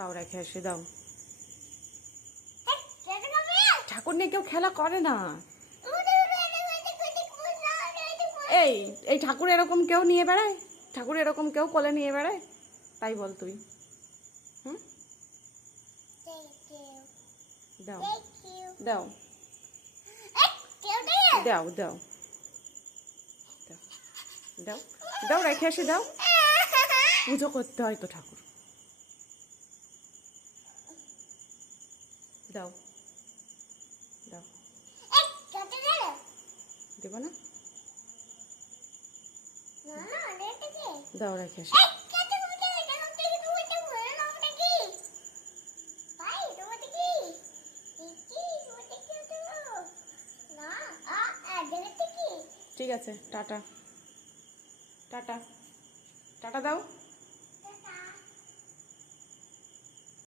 দাও রেখে এসে দাও। ঠাকুর নিয়ে কেউ খেলা করে না। এই এই ঠাকুর এরকম কেউ নিয়ে বেড়ায়? ঠাকুর এরকম কেউ কোলে নিয়ে বেড়ায়? তাই বল তুই। হুম, দাও দাও দাও দাও দাও দাও রেখে এসে দাও। পুজো করতে হয় তো ঠাকুর। দাও দাও, দেবো না? দাও রেখে এসে। ঠিক আছে, টাটা টাটা টাটা দাও।